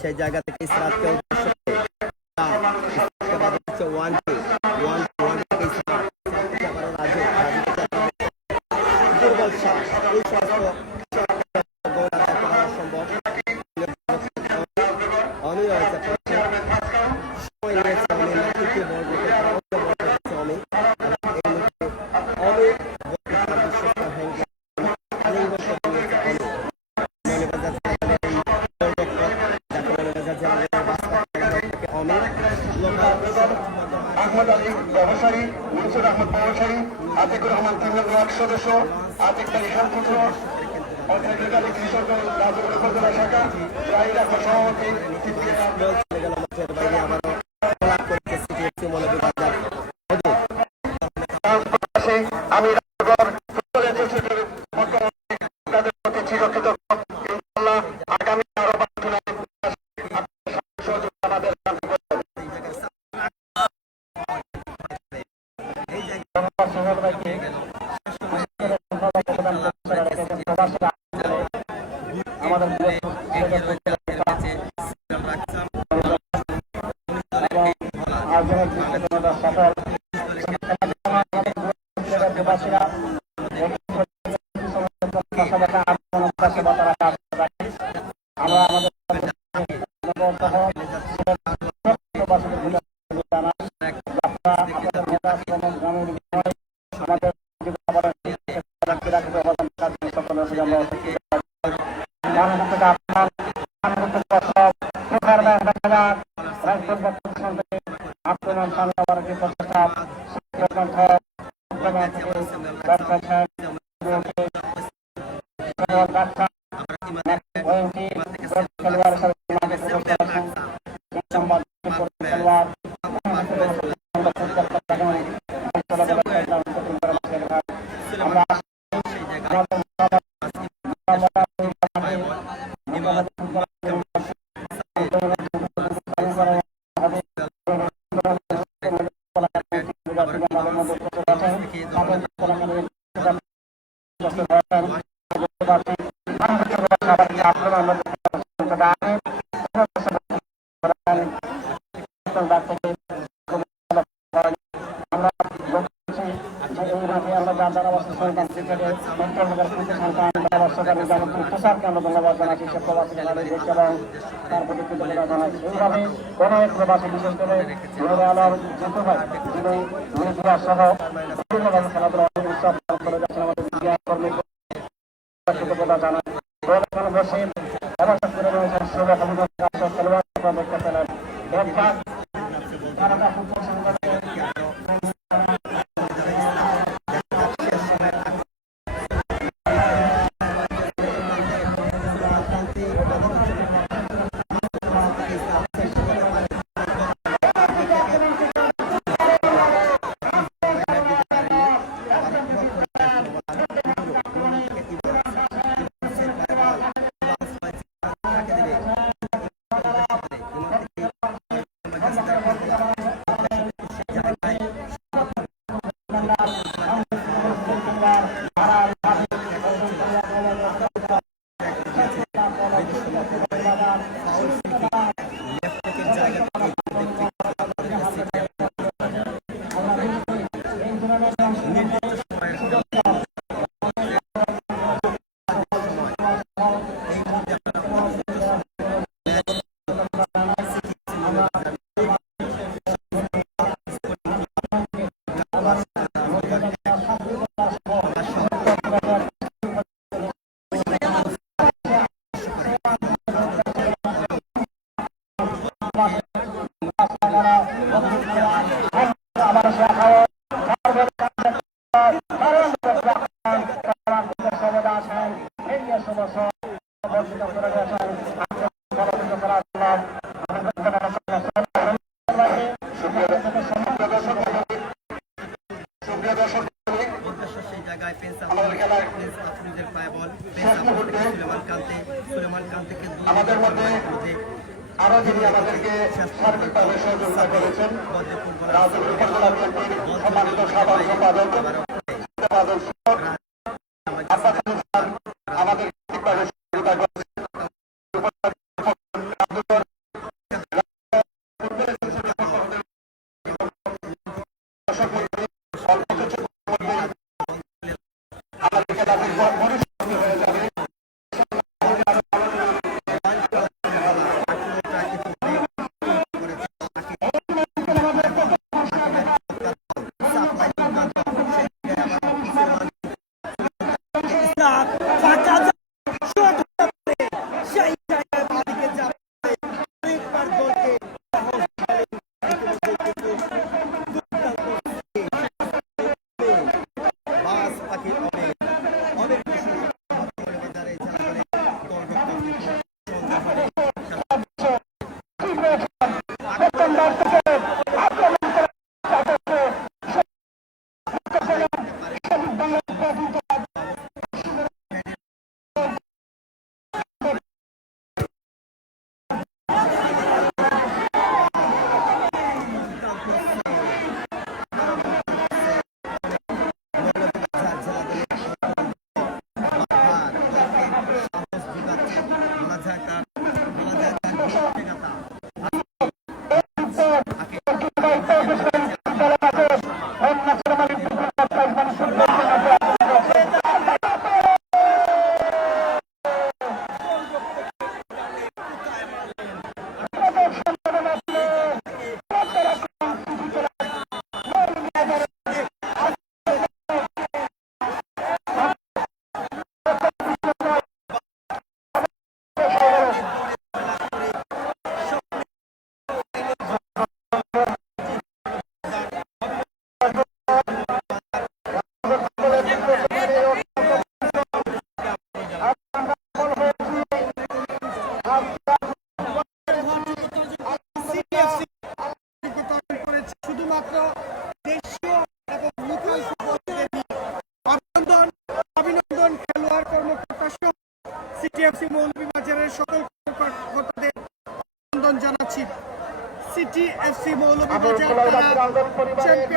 সেই জায়গা থেকে ইসরাতকে উদ্দেশ্য দুর্বল শ্বাস এই স্বাস্থ্য সম্ভব আমি রয়েছে সময় নিয়েছে আমি মাটিকে বল রেখে আমি আমি আহমদ আলী ব্যবসায়ী মনসুর আহমদ ব্যবসায়ী আতিকুর রহমান 3 নং ওয়ার্ড সদস্য আতিক তারিখান পুত্র অর্থনীতিকালী কৃষক দল রাজুর উপজেলা শাখা রাইরা সভাপতি আমি তাদের প্রতি চিরকৃত আগামী আরো আমাদেরকে সার্বিকভাবে সহযোগিতা করেছেন রাজনীতি উপজেলা বিএনপির সম্মানিত সাধারণ সম্পাদক আমাদের সহযোগিতা করেছেন। শুধুমাত্র দেশীয় এবং লোকাল ফুটবলারদের অভিনন্দন অভিনন্দন খেলোয়াড় কর্মকর্তা সহ সিটিএফসি মৌলভীবাজারের সকল কর্মকর্তাদের অভিনন্দন জানাচ্ছি। CTFC Moulvibazar champion